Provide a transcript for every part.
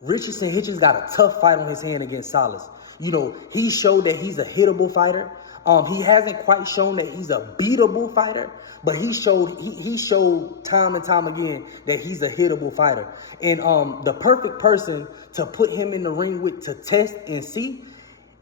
Richardson Hitchens got a tough fight on his hand against Salas. You know, he showed that he's a hittable fighter. He hasn't quite shown that he's a beatable fighter, but he showed time and time again that he's a hittable fighter. And the perfect person to put him in the ring with to test and see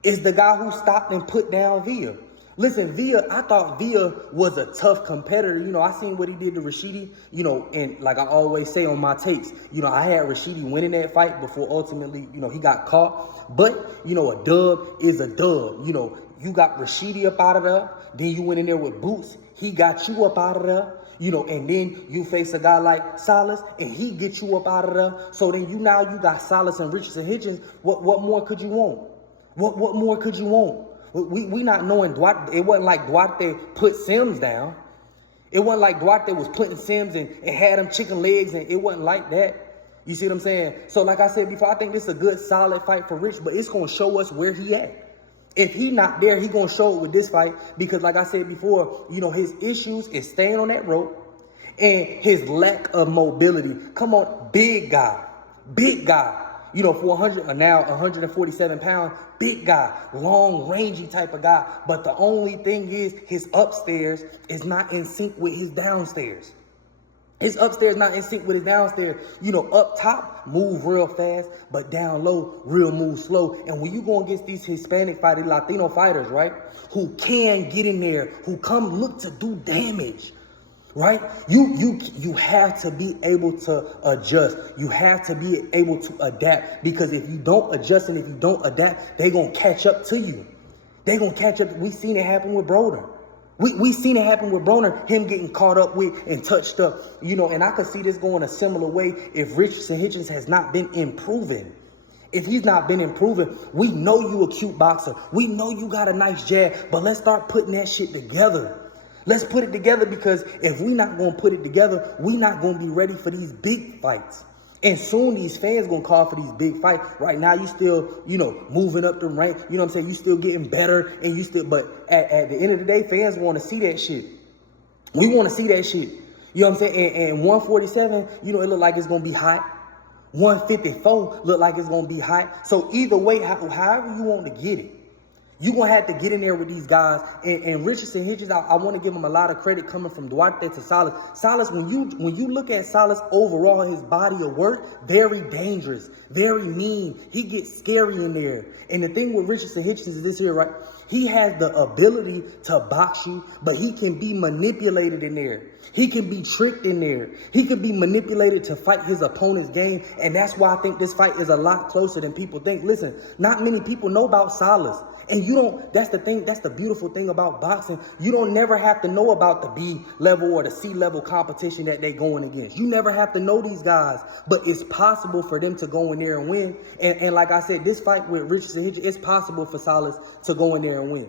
is the guy who stopped and put down Villa. Listen, I thought Villa was a tough competitor. You know, I seen what he did to Rashidi, you know, and like I always say on my takes, you know, I had Rashidi winning that fight before ultimately, you know, he got caught. But, you know, a dub is a dub. You know, you got Rashidi up out of there. Then you went in there with Boots. He got you up out of there. You know, and then you face a guy like Salas and he gets you up out of there. So then you got Salas and Richardson Hitchens. What more could you want? What more could you want? We not knowing Duarte. It wasn't like Duarte put Sims down. It wasn't like Duarte was putting Sims and had them chicken legs, and it wasn't like that. You see what I'm saying? So like I said before, I think this is a good, solid fight for Rich, but it's going to show us where he at. If he not there, he going to show it with this fight because like I said before, you know, his issues is staying on that rope and his lack of mobility. Come on, big guy. You know, for 147 pounds, big guy, long, rangy type of guy. But the only thing is his upstairs is not in sync with his downstairs. His upstairs not in sync with his downstairs. You know, up top, move real fast, but down low, real move slow. And when you go against these Hispanic fighters, Latino fighters, right, who can get in there, who come look to do damage, right? You have to be able to adjust. You have to be able to adapt because if you don't adjust and if you don't adapt, they're going to catch up to you. They're going to catch up. We've seen it happen with Broder. We seen it happen with Broner, him getting caught up with and touched up, you know, and I could see this going a similar way if Richardson Hitchens has not been improving. If he's not been improving, we know you a cute boxer. We know you got a nice jab, but let's start putting that shit together. Let's put it together because if we not going to put it together, we not going to be ready for these big fights. And soon these fans going to call for these big fights. Right now, you still, you know, moving up the rank. You know what I'm saying? You still getting better and you still, but at the end of the day, fans want to see that shit. We want to see that shit. You know what I'm saying? And 147, you know, it look like it's going to be hot. 154 look like it's going to be hot. So either way, however you want to get it, you're going to have to get in there with these guys. And Richardson Hitchens, I want to give him a lot of credit coming from Duarte to Salas. Salas, when you look at Salas overall, his body of work, very dangerous, very mean. He gets scary in there. And the thing with Richardson Hitchens is this here, right? He has the ability to box you, but he can be manipulated in there. He can be tricked in there. He can be manipulated to fight his opponent's game. And that's why I think this fight is a lot closer than people think. Listen, not many people know about Salas. And you don't, that's the thing, that's the beautiful thing about boxing. You don't never have to know about the B level or the C level competition that they going against. You never have to know these guys, but it's possible for them to go in there and win. And like I said, this fight with Richardson Hitchens, it's possible for Salas to go in there and win.